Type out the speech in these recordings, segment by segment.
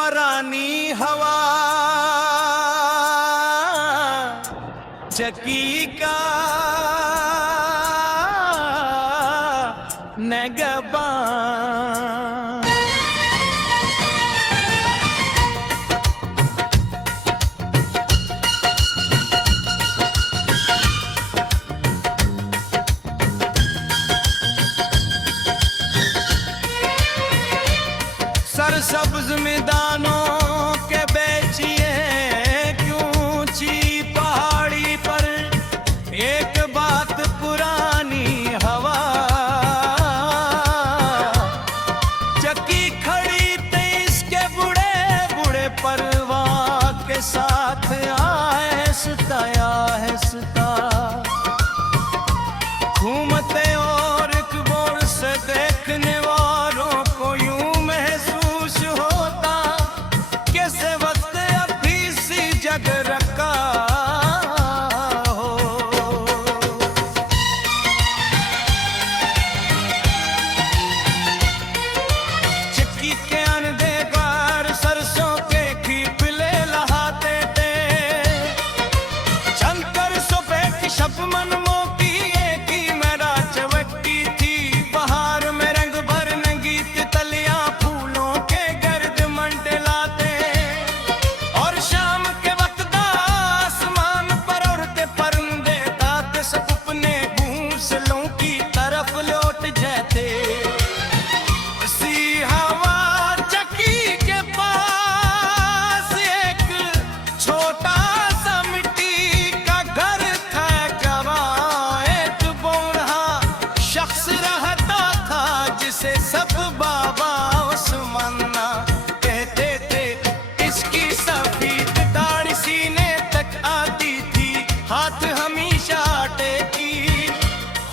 परानी हवा चकी का नगबान। सरसब्ज मैदानों के बेचिए ऊंची पहाड़ी पर एक बात पुरानी हवा चक्की खड़ी तेईस के बुढ़े बुढ़े परवाह के साथ आहिस्ता आहिस्ता घूमते और एक बोर से देखने वालों को यूं महसूस होता कैसे वक्त अभी सी जग रखा हो। चक्की के अंधे घर सरसों के खीपले लहाते थे शंकर सुबह की शब मनमों की एक ही मेरा चवट्टी थी। बहार में रंग भरने गीत तलियां फूलों के गर्द मंडलाते और शाम के वक्त आसमान पर उड़ते परिंदे ताते सब अपने घोंसलों की तरफ लौट जाते। इसी हवा चक्की के पास एक छोटा सा मिट्टी का घर था जवां एक बूढ़ा शख्स रहता था जिसे सब बाबा उस्माना कहते थे। इसकी सफेद दाढ़ी सीने तक आती थी हाथ हमेशा आटे की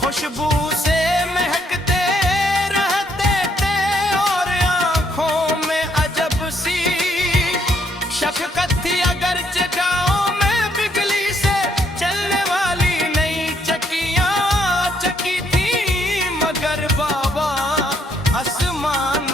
खुशबू से महकते रहते थे और आंखों में अजब सी शफकत थी। अगर जगहों में बिजली से चलने वाली नई चक्कियां चक्की थी मगर बाबा आसमान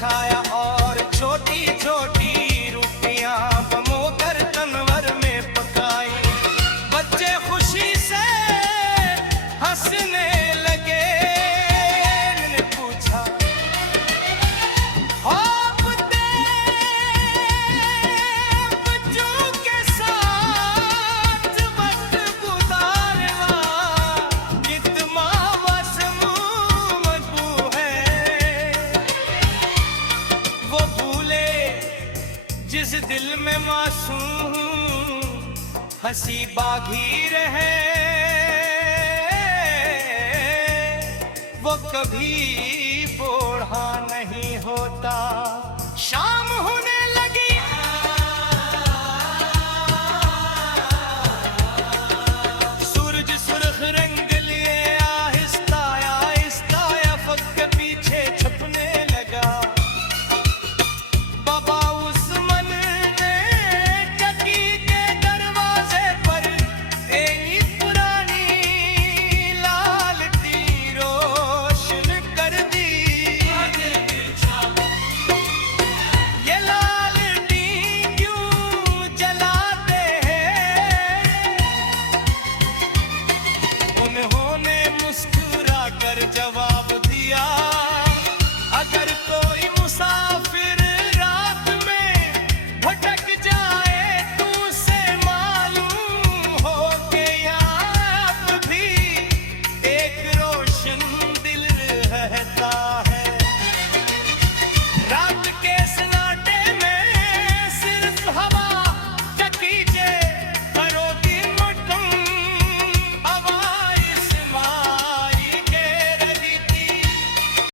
खाया और छोटी छोटी रोटियां बमोकर तनवर में पकाई। बच्चे खुशी से हंसने लगे। ने पूछा आप बच्चों के साथ वक्त गुजारना कितना मजबू है। वो भूले जिस दिल में मासूम हंसी बागी रहे, वो कभी बूढ़ा नहीं।